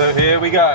So here we go.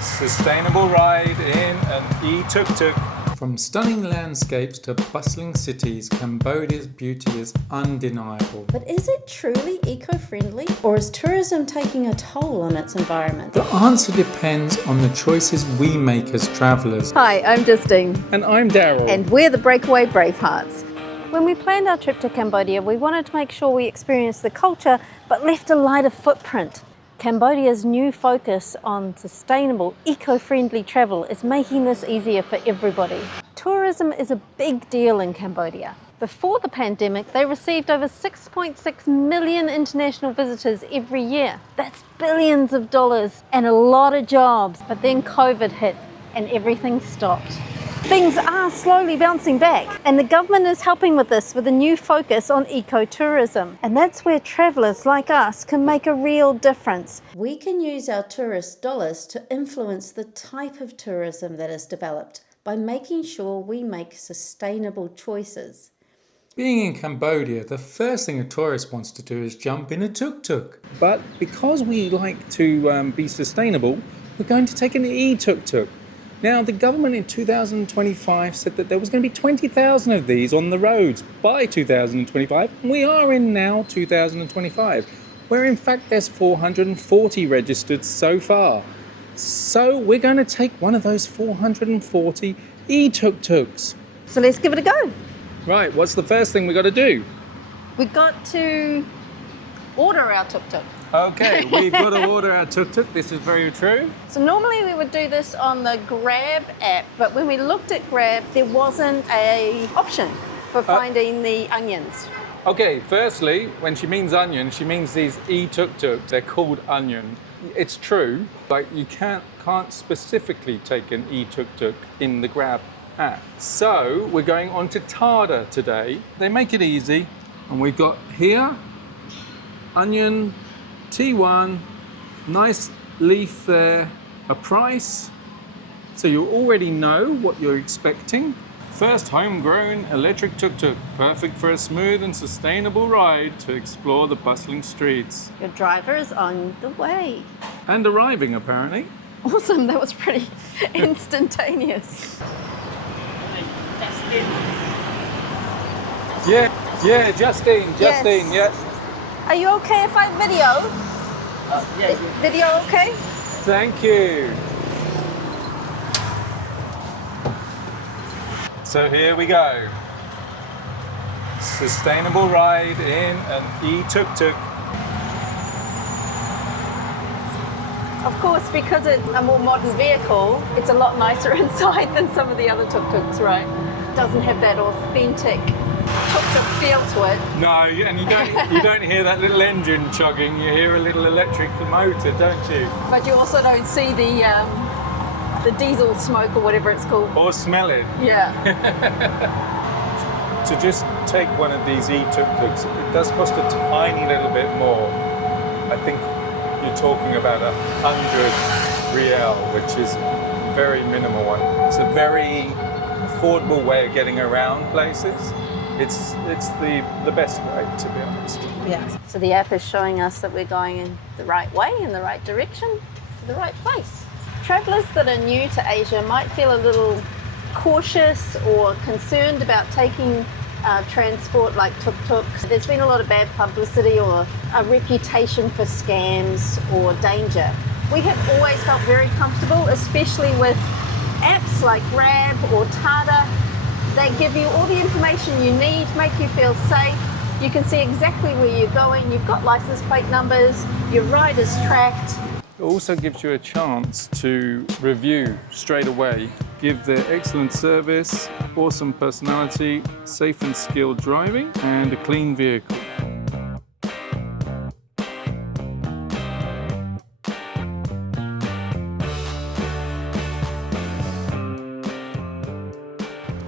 Sustainable ride in an E-tuk-tuk. From stunning landscapes to bustling cities, Cambodia's beauty is undeniable. But is it truly eco-friendly, or is tourism taking a toll on its environment? The answer depends on the choices we make as travellers. Hi, I'm Justine. And I'm Daryl. And we're the Breakaway Bravehearts. When we planned our trip to Cambodia, we wanted to make sure we experienced the culture, but left a lighter footprint. Cambodia's new focus on sustainable, eco-friendly travel is making this easier for everybody. Tourism is a big deal in Cambodia. Before the pandemic, they received over 6.6 million international visitors every year. That's billions of dollars and a lot of jobs. But then COVID hit and everything stopped. Things are slowly bouncing back, and the government is helping with this with a new focus on ecotourism. And that's where travellers like us can make a real difference. We can use our tourist dollars to influence the type of tourism that is developed by making sure we make sustainable choices. Being in Cambodia, the first thing a tourist wants to do is jump in a tuk-tuk. But because we like to be sustainable, we're going to take an E-tuk-tuk. Now, the government in 2025 said that there was going to be 20,000 of these on the roads by 2025. And we are in now 2025, where in fact there's 440 registered so far. So we're going to take one of those 440 E-tuk-tuks. So let's give it a go. Right, what's the first thing we got to do? We've got to order our tuk-tuk. Okay, we've got to order our tuk-tuk. This is very true. So normally we would do this on the Grab app, but when we looked at Grab, there wasn't an option for finding the onions. Okay, firstly, when she means onion, she means these E-tuk-tuks. They're called onion. It's true, like you can't specifically take an E-tuk-tuk in the Grab app. So we're going on to Tada today. They make it easy, and we've got here onion, T1, nice leaf there, a price, so you already know what you're expecting. First homegrown electric tuk-tuk, perfect for a smooth and sustainable ride to explore the bustling streets. Your driver is on the way. And arriving, apparently. Awesome, that was pretty instantaneous. Yeah, Justine, Yes. yeah. Are you okay if I video? Yeah. Video okay? Thank you. So here we go. Sustainable ride in an E-tuk-tuk. Of course, because it's a more modern vehicle, it's a lot nicer inside than some of the other tuk-tuks, right? It doesn't have that authentic tuk-tuk feel to it. No, and you don't hear that little engine chugging. You hear a little electric motor, don't you? But you also don't see the diesel smoke or whatever it's called. Or smell it. Yeah. To just take one of these E-tuk-tuks, it does cost a tiny little bit more. I think you're talking about 100 riel, which is very minimal. It's a very affordable way of getting around places. It's the best way, to be honest. Yeah. So the app is showing us that we're going in the right way, in the right direction, to the right place. Travellers that are new to Asia might feel a little cautious or concerned about taking transport like tuk-tuks. There's been a lot of bad publicity or a reputation for scams or danger. We have always felt very comfortable, especially with apps like Grab or Tada. They give you all the information you need, make you feel safe. You can see exactly where you're going. You've got license plate numbers. Your ride is tracked. It also gives you a chance to review straight away. Give their excellent service, awesome personality, safe and skilled driving, and a clean vehicle.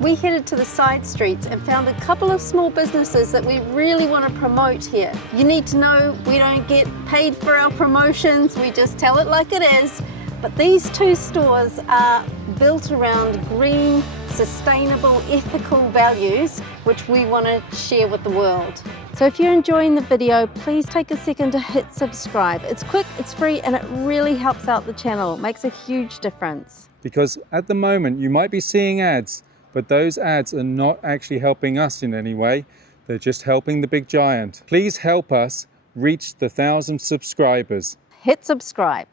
We headed to the side streets and found a couple of small businesses that we really want to promote here. You need to know we don't get paid for our promotions, we just tell it like it is. But these two stores are built around green, sustainable, ethical values, which we want to share with the world. So if you're enjoying the video, please take a second to hit subscribe. It's quick, it's free, and it really helps out the channel. It makes a huge difference. Because at the moment you might be seeing ads, but those ads are not actually helping us in any way. They're just helping the big giant. Please help us reach the 1,000 subscribers. Hit subscribe.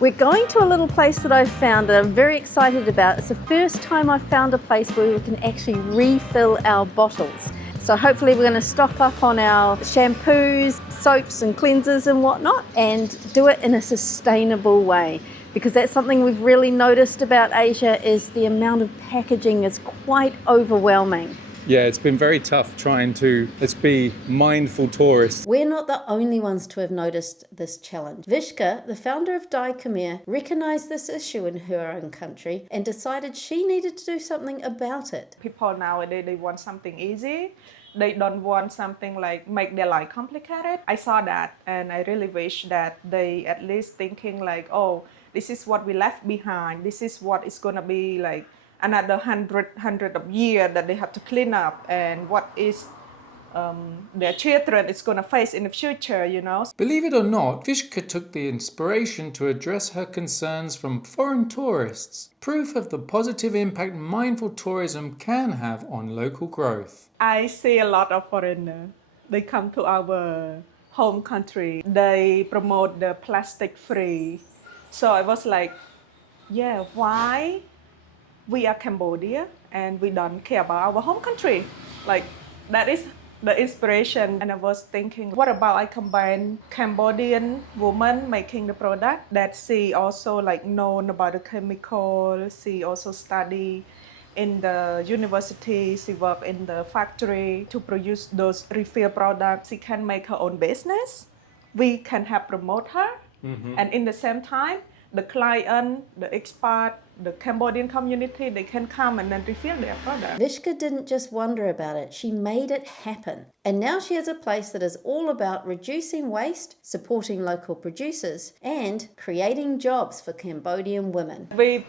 We're going to a little place that I've found that I'm very excited about. It's the first time I've found a place where we can actually refill our bottles. So hopefully we're going to stock up on our shampoos, soaps and cleansers and whatnot, and do it in a sustainable way. Because that's something we've really noticed about Asia, is the amount of packaging is quite overwhelming. Yeah, it's been very tough trying to, let's be mindful tourists. We're not the only ones to have noticed this challenge. Vichka, the founder of Khmer, recognised this issue in her own country and decided she needed to do something about it. People nowadays, they want something easy. They don't want something like make their life complicated. I saw that and I really wish that they at least thinking like, oh, this is what we left behind. This is what is going to be like another hundred of years that they have to clean up, and what is their children is going to face in the future, you know. Believe it or not, Vichka took the inspiration to address her concerns from foreign tourists. Proof of the positive impact mindful tourism can have on local growth. I see a lot of foreigners. They come to our home country. They promote the plastic free. So I was like, yeah, why? We are Cambodia and we don't care about our home country. Like, that is the inspiration. And I was thinking, what about I combine Cambodian woman making the product that she also like known about the chemical, she also study in the university, she work in the factory to produce those refill products. She can make her own business. We can help promote her. And in the same time, the client, the expert, the Cambodian community, they can come and then refill their product. Vichka didn't just wonder about it, she made it happen. And now she has a place that is all about reducing waste, supporting local producers, and creating jobs for Cambodian women. We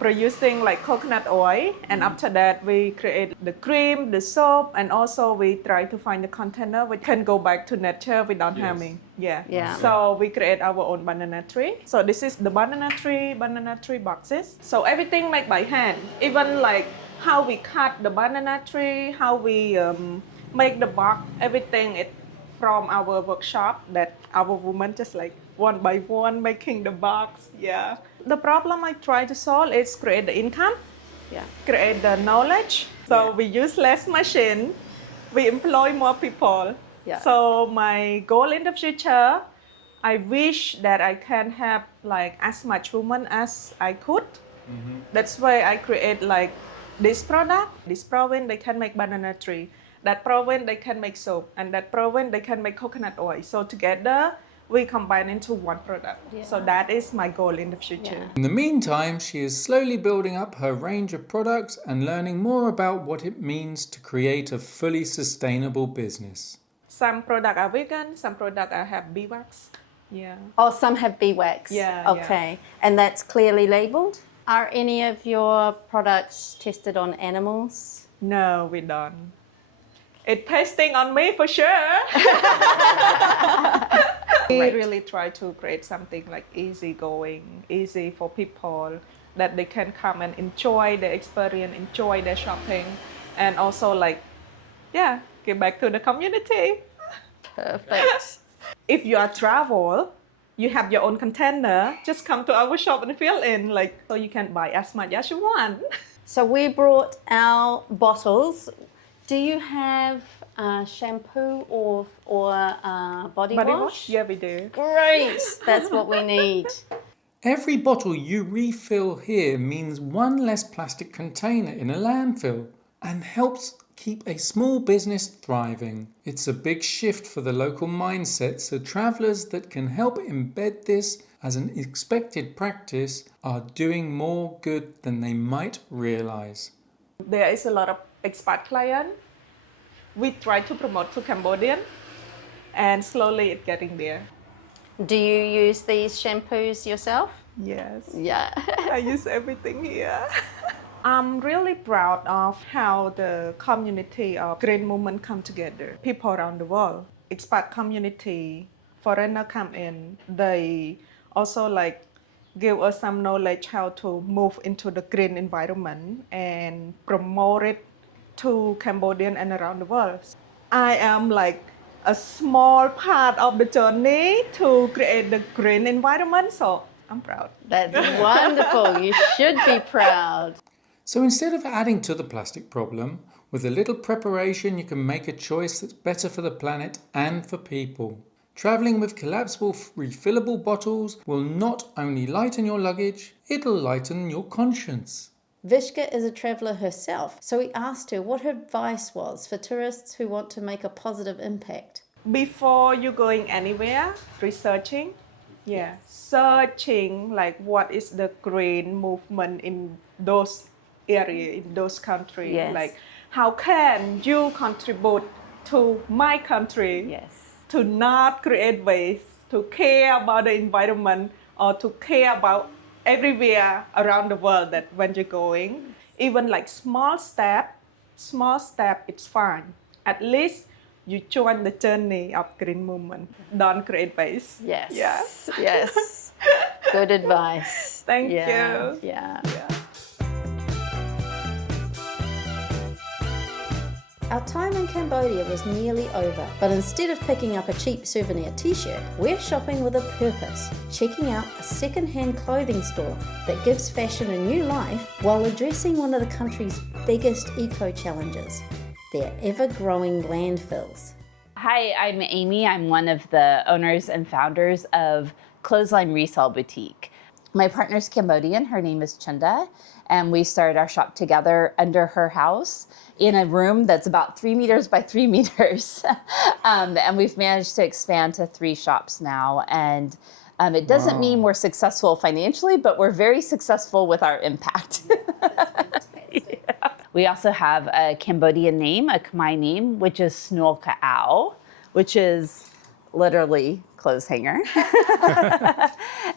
producing like coconut oil, and after that we create the cream, the soap, and also we try to find the container which can go back to nature without harming. Yeah. So we create our own banana tree. So this is the banana tree boxes. So everything made by hand. Even like how we cut the banana tree, how we make the box, everything it from our workshop that our women just like one by one making the box. Yeah. The problem I try to solve is create the income, create the knowledge. So we use less machine, we employ more people. So my goal in the future, I wish that I can have like as much women as I could. That's why I create like this product. This province they can make banana tree. That province they can make soap, and that province they can make coconut oil. So together we combine into one product. So that is my goal in the future. In the meantime, she is slowly building up her range of products and learning more about what it means to create a fully sustainable business. Some products are vegan, some products have beeswax. Yeah. Oh, some have beeswax. Yeah. Okay. And that's clearly labeled? Are any of your products tested on animals? No, we don't. It's testing on me for sure. We really try to create something like easygoing, easy for people, that they can come and enjoy the experience, enjoy their shopping, and also like, give back to the community. Perfect. If you are travel, you have your own container, just come to our shop and fill in, like, so you can buy as much as you want. So we brought our bottles. Do you have shampoo or body wash? Yeah, we do. Great, that's what we need. Every bottle you refill here means one less plastic container in a landfill and helps keep a small business thriving. It's a big shift for the local mindset, so travellers that can help embed this as an expected practice are doing more good than they might realise. There is a lot of expat clients. We try to promote to Cambodian, and slowly it's getting there. Do you use these shampoos yourself? Yes. Yeah. I use everything here. I'm really proud of how the community of green movement come together. People around the world, expat community, foreigner come in. They also like give us some knowledge how to move into the green environment and promote it to Cambodian and around the world. I am like a small part of the journey to create the green environment, so I'm proud. That's wonderful. You should be proud. So instead of adding to the plastic problem, with a little preparation you can make a choice that's better for the planet and for people. Travelling with collapsible refillable bottles will not only lighten your luggage, it'll lighten your conscience. Vichka is a traveller herself, so we asked her what her advice was for tourists who want to make a positive impact. Before you going anywhere, researching, searching like what is the green movement in those areas, in those countries. Yes. Like how can you contribute to my country? Yes. To not create waste, to care about the environment, or to care about everywhere around the world that when you're going, even like small step, it's fine. At least you join the journey of green movement. Don't create waste. Yes. Yeah. Yes. Good advice. Thank Yeah. you. Yeah. Our time in Cambodia was nearly over, but instead of picking up a cheap souvenir t-shirt, we're shopping with a purpose, checking out a second-hand clothing store that gives fashion a new life while addressing one of the country's biggest eco-challenges, their ever-growing landfills. Hi, I'm Amy. I'm one of the owners and founders of Clothesline Resale Boutique. My partner's Cambodian. Her name is Chunda, and we started our shop together under her house in a room that's about 3 meters by 3 meters. And we've managed to expand to 3 shops now. And it doesn't mean we're successful financially, but we're very successful with our impact. Yeah. We also have a Cambodian name, a Khmer name, which is Snol Ka'au, which is literally clothes hanger.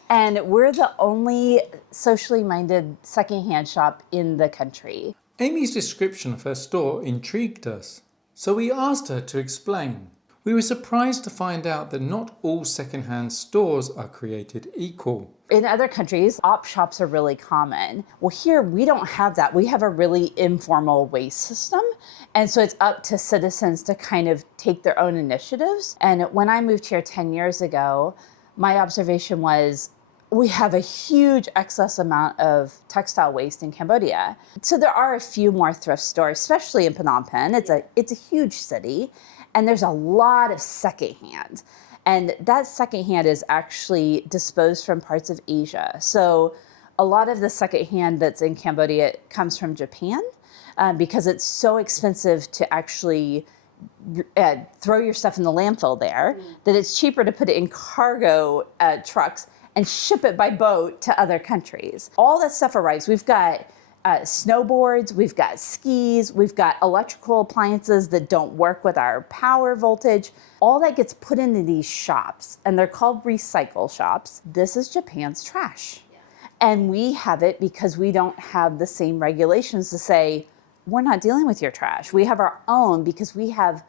And we're the only socially minded secondhand shop in the country. Amy's description of her store intrigued us, so we asked her to explain. We were surprised to find out that not all secondhand stores are created equal. In other countries, op shops are really common. Well, here we don't have that. We have a really informal waste system. And so it's up to citizens to kind of take their own initiatives. And when I moved here 10 years ago, my observation was we have a huge excess amount of textile waste in Cambodia. So there are a few more thrift stores, especially in Phnom Penh. It's a huge city, and there's a lot of secondhand. And that secondhand is actually disposed from parts of Asia. So a lot of the secondhand that's in Cambodia comes from Japan because it's so expensive to actually throw your stuff in the landfill there that it's cheaper to put it in cargo trucks and ship it by boat to other countries. All that stuff arrives. We've got snowboards, we've got skis, we've got electrical appliances that don't work with our power voltage. All that gets put into these shops, and they're called recycle shops. This is Japan's trash. And we have it because we don't have the same regulations to say, we're not dealing with your trash. We have our own because we have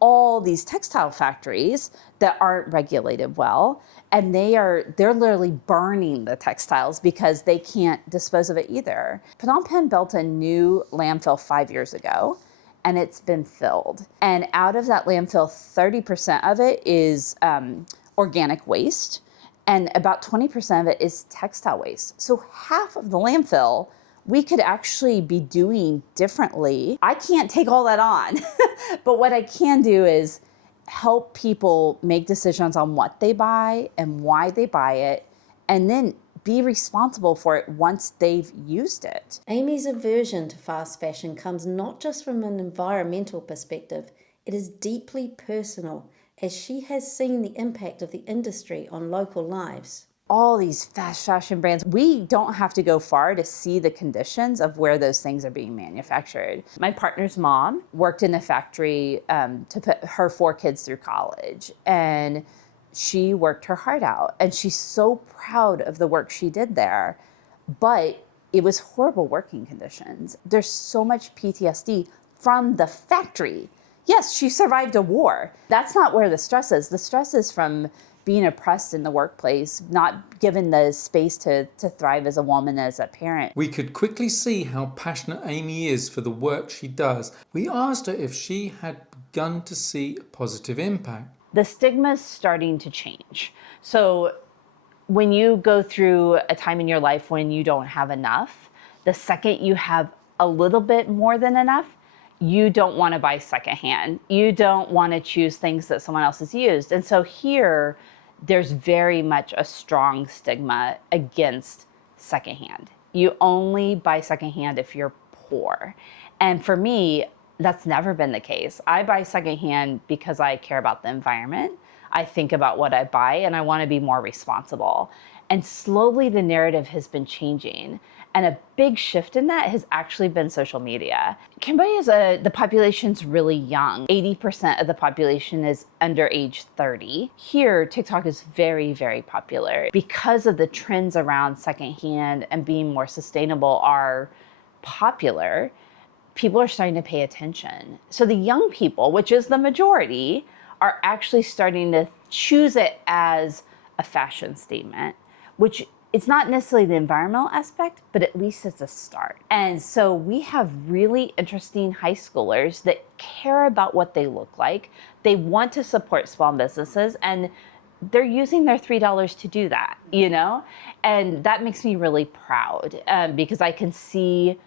all these textile factories that aren't regulated well, and they're literally burning the textiles because they can't dispose of it either. Phnom Penh built a new landfill 5 years ago, and it's been filled. And out of that landfill, 30% of it is organic waste, and about 20% of it is textile waste. So half of the landfill we could actually be doing differently. I can't take all that on, but what I can do is help people make decisions on what they buy and why they buy it, and then be responsible for it once they've used it. Amy's aversion to fast fashion comes not just from an environmental perspective, it is deeply personal, as she has seen the impact of the industry on local lives. All these fast fashion brands, we don't have to go far to see the conditions of where those things are being manufactured. My partner's mom worked in a factory to put her 4 kids through college. And she worked her heart out and she's so proud of the work she did there, but it was horrible working conditions. There's so much PTSD from the factory. Yes, she survived a war. That's not where the stress is. The stress is from being oppressed in the workplace, not given the space to thrive as a woman, as a parent. We could quickly see how passionate Amy is for the work she does. We asked her if she had begun to see a positive impact. The stigma's starting to change. So when you go through a time in your life when you don't have enough, the second you have a little bit more than enough, you don't want to buy secondhand. You don't want to choose things that someone else has used. And so here, there's very much a strong stigma against secondhand. You only buy secondhand if you're poor. And for me, that's never been the case. I buy secondhand because I care about the environment. I think about what I buy and I want to be more responsible. And slowly the narrative has been changing. And a big shift in that has actually been social media. Cambodia, the population's really young. 80% of the population is under age 30. Here, TikTok is very, very popular. Because of the trends around secondhand and being more sustainable are popular, people are starting to pay attention. So the young people, which is the majority, are actually starting to choose it as a fashion statement, which it's not necessarily the environmental aspect, but at least it's a start. And so we have really interesting high schoolers that care about what they look like. They want to support small businesses and they're using their $3 to do that, you know? And that makes me really proud because I can see,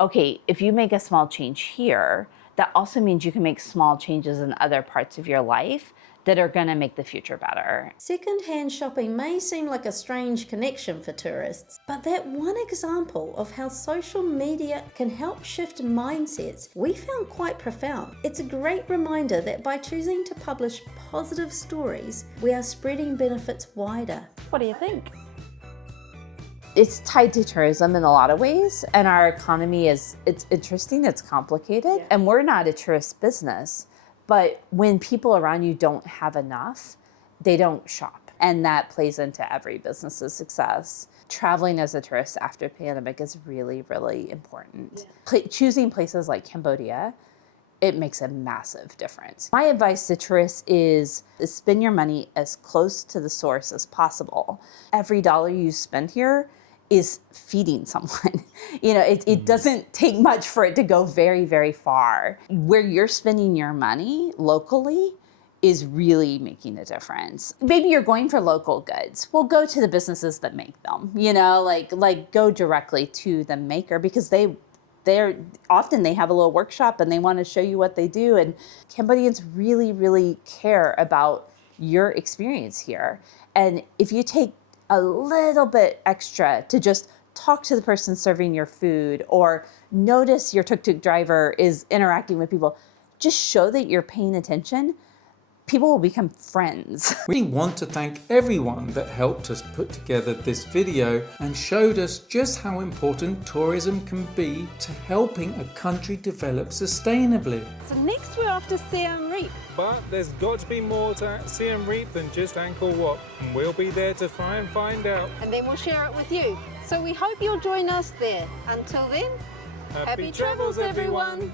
okay, if you make a small change here, that also means you can make small changes in other parts of your life that are going to make the future better. Second-hand shopping may seem like a strange connection for tourists, but that one example of how social media can help shift mindsets we found quite profound. It's a great reminder that by choosing to publish positive stories, we are spreading benefits wider. What do you think? It's tied to tourism in a lot of ways, and our economy it's interesting, it's complicated, and we're not a tourist business. But when people around you don't have enough, they don't shop. And that plays into every business's success. Traveling as a tourist after pandemic is really, really important. Choosing places like Cambodia, it makes a massive difference. My advice to tourists is spend your money as close to the source as possible. Every dollar you spend here is feeding someone. You know, it doesn't take much for it to go very, very far. Where you're spending your money locally is really making a difference. Maybe you're going for local goods. Well, go to the businesses that make them, you know, like go directly to the maker because they're often they have a little workshop and they want to show you what they do. And Cambodians really, really care about your experience here. And if you take a little bit extra to just talk to the person serving your food or notice your tuk-tuk driver is interacting with people, just show that you're paying attention, people will become friends. We want to thank everyone that helped us put together this video and showed us just how important tourism can be to helping a country develop sustainably. So next we're off to Siem Reap. But there's got to be more to Siem Reap than just Angkor Wat, and we'll be there to try and find out. And then we'll share it with you. So we hope you'll join us there. Until then, happy travels everyone.